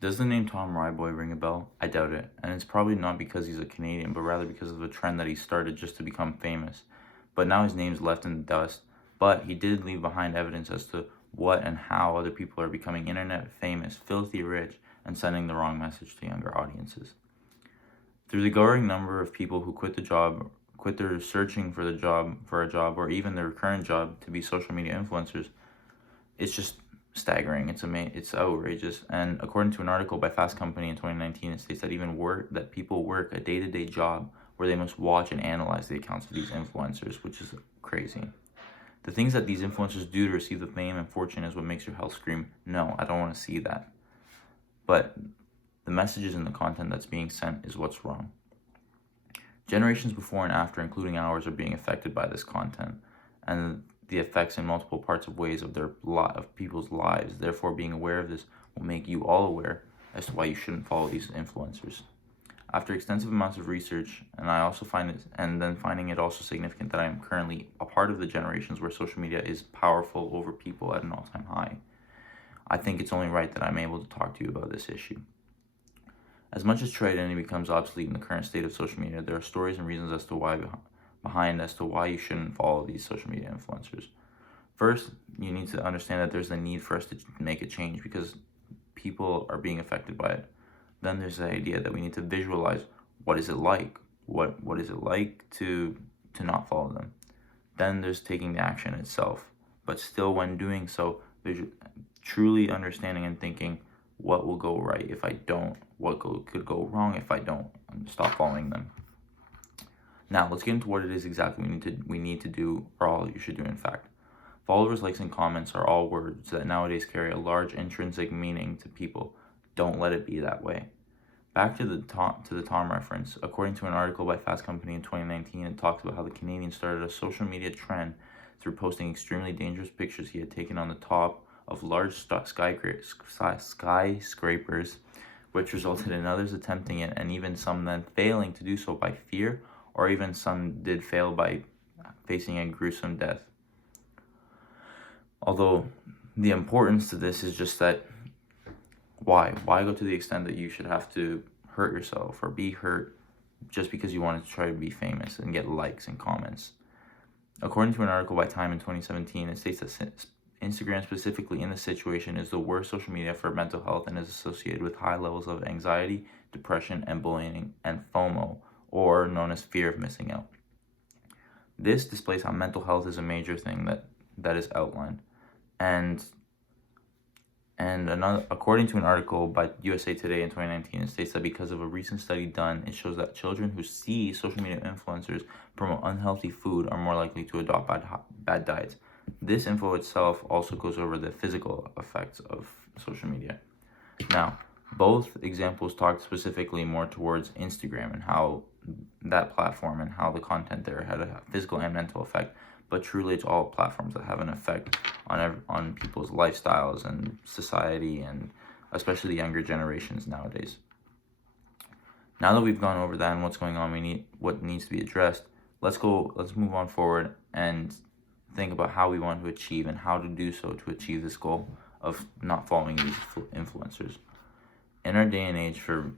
Does the name Tom Ryboy ring a bell? I doubt it, and it's probably not because he's a Canadian, but rather because of a trend that he started just to become famous. But now his name's left in the dust, but he did leave behind evidence as to what and how other people are becoming internet famous, filthy rich, and sending the wrong message to younger audiences. Through the growing number of people who quit their searching for a job, or even their current job to be social media influencers, it's just staggering. It's outrageous. And according to an article by Fast Company in 2019, it states that people work a day-to-day job where they must watch and analyze the accounts of these influencers, which is crazy. The things that these influencers do to receive the fame and fortune is what makes your health scream, no, I don't want to see that. But the messages and the content that's being sent is what's wrong. Generations before and after, including ours, are being affected by this content, and the effects in multiple parts of ways of people's lives. Therefore, being aware of this will make you all aware as to why you shouldn't follow these influencers. After extensive amounts of research, finding it also significant that I am currently a part of the generations where social media is powerful over people at an all-time high, I think it's only right that I'm able to talk to you about this issue. As much as true identity becomes obsolete in the current state of social media, there are stories and reasons as to why you shouldn't follow these social media influencers. First, you need to understand that there's a need for us to make a change because people are being affected by it. Then there's the idea that we need to visualize what is it like, what is it like to not follow them. Then there's taking the action itself, but still when doing so, truly understanding and thinking what will go right if I don't, could go wrong if I don't stop following them. Now, let's get into what it is exactly we need to do, or all you should do, in fact. Followers, likes, and comments are all words that nowadays carry a large intrinsic meaning to people. Don't let it be that way. Back to the Tom reference, according to an article by Fast Company in 2019, it talks about how the Canadian started a social media trend through posting extremely dangerous pictures he had taken on the top of large skyscrapers, which resulted in others attempting it, and even some then failing to do so by fear, or even some did fail by facing a gruesome death. Although the importance to this is just that why go to the extent that you should have to hurt yourself or be hurt just because you wanted to try to be famous and get likes and comments? According to an article by Time in 2017, it states that Instagram specifically in this situation is the worst social media for mental health and is associated with high levels of anxiety, depression, and bullying, and FOMO, or known as fear of missing out. This displays how mental health is a major thing that is outlined. According to an article by USA Today in 2019, it states that because of a recent study done, it shows that children who see social media influencers promote unhealthy food are more likely to adopt bad diets. This info itself also goes over the physical effects of social media. Now, both examples talk specifically more towards Instagram and how that platform and how the content there had a physical and mental effect, but truly it's all platforms that have an effect on people's lifestyles and society, and especially the younger generations nowadays. Now that we've gone over that and what's going on, what needs to be addressed, let's move on forward and think about how we want to achieve and how to do so to achieve this goal of not following these influencers. In our day and age, for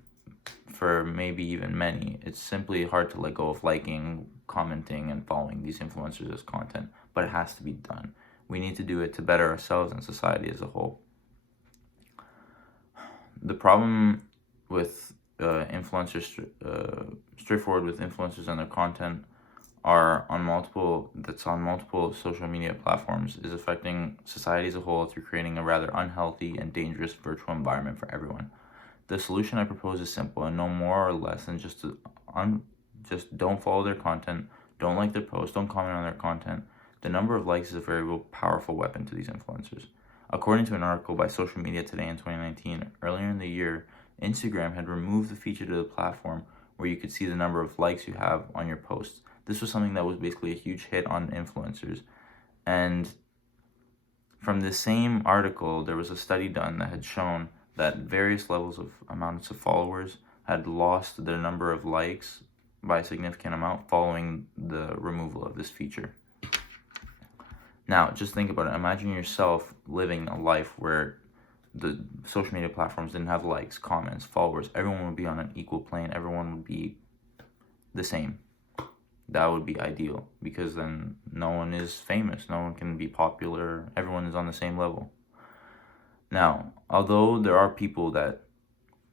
maybe even many, it's simply hard to let go of liking, commenting, and following these influencers as content, but it has to be done. We need to do it to better ourselves and society as a whole. The problem with straightforward with influencers and their content on multiple social media platforms is affecting society as a whole through creating a rather unhealthy and dangerous virtual environment for everyone. The solution I propose is simple and no more or less than just don't follow their content, don't like their posts, don't comment on their content. The number of likes is a very powerful weapon to these influencers. According to an article by Social Media Today in 2019, earlier in the year, Instagram had removed the feature to the platform where you could see the number of likes you have on your posts. This was something that was basically a huge hit on influencers. And from the same article, there was a study done that had shown that various levels of amounts of followers had lost their number of likes by a significant amount following the removal of this feature. Now, just think about it. Imagine yourself living a life where the social media platforms didn't have likes, comments, followers, everyone would be on an equal plane. Everyone would be the same. That would be ideal, because then no one is famous, no one can be popular, everyone is on the same level. Now, although there are people that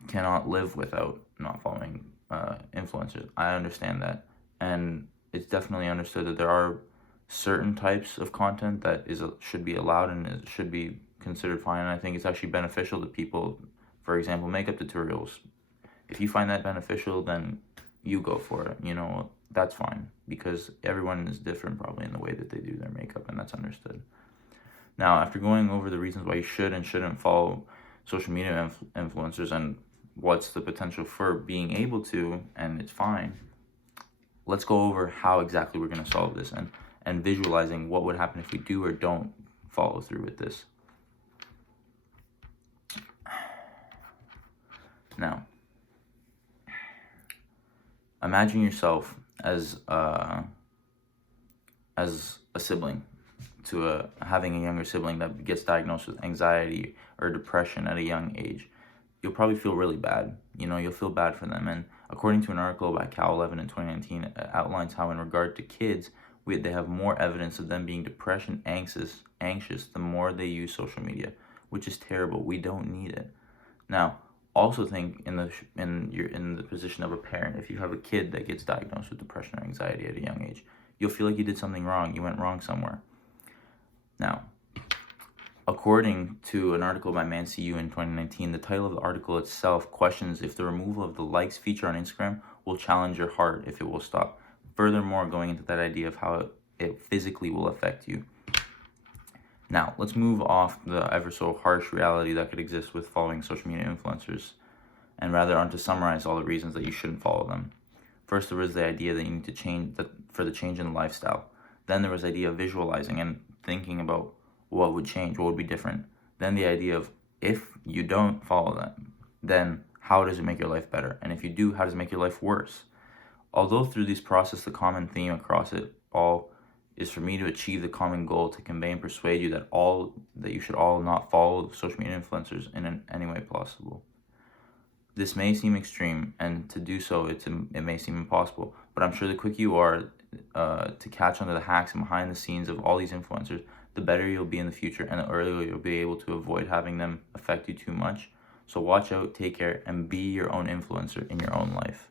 cannot live without not following influencers, I understand that, and it's definitely understood that there are certain types of content that should be allowed and it should be considered fine. And I think it's actually beneficial to people. For example, makeup tutorials. If you find that beneficial, then you go for it. That's fine, because everyone is different probably in the way that they do their makeup, and that's understood. Now, after going over the reasons why you should and shouldn't follow social media influencers and what's the potential for being able to, and it's fine, let's go over how exactly we're going to solve this, and visualizing what would happen if we do or don't follow through with this. Now, imagine yourself as a sibling to having a younger sibling that gets diagnosed with anxiety or depression at a young age. You'll probably feel really bad. You'll feel bad for them. And according to an article by Cal 11 in 2019, it outlines how in regard to kids, they have more evidence of them being depressed and anxious the more they use social media, which is terrible. We don't need it. Now, also think in the position of a parent. If you have a kid that gets diagnosed with depression or anxiety at a young age, you'll feel like you did something wrong. You went wrong somewhere. Now, according to an article by ManCU in 2019, the title of the article itself questions if the removal of the likes feature on Instagram will challenge your heart, if it will stop. Furthermore, going into that idea of how it physically will affect you. Now, let's move off the ever so harsh reality that could exist with following social media influencers, and rather on to summarize all the reasons that you shouldn't follow them. First, there was the idea that you need to change for the change in lifestyle. Then there was the idea of visualizing and thinking about what would change, what would be different. Then the idea of if you don't follow them, then how does it make your life better? And if you do, how does it make your life worse? Although through this process, the common theme across it all is for me to achieve the common goal to convey and persuade you that you should all not follow social media influencers in any way possible. This may seem extreme, and to do so, it may seem impossible, but I'm sure the quicker you are to catch on to the hacks and behind the scenes of all these influencers, the better you'll be in the future, and the earlier you'll be able to avoid having them affect you too much. So watch out, take care, and be your own influencer in your own life.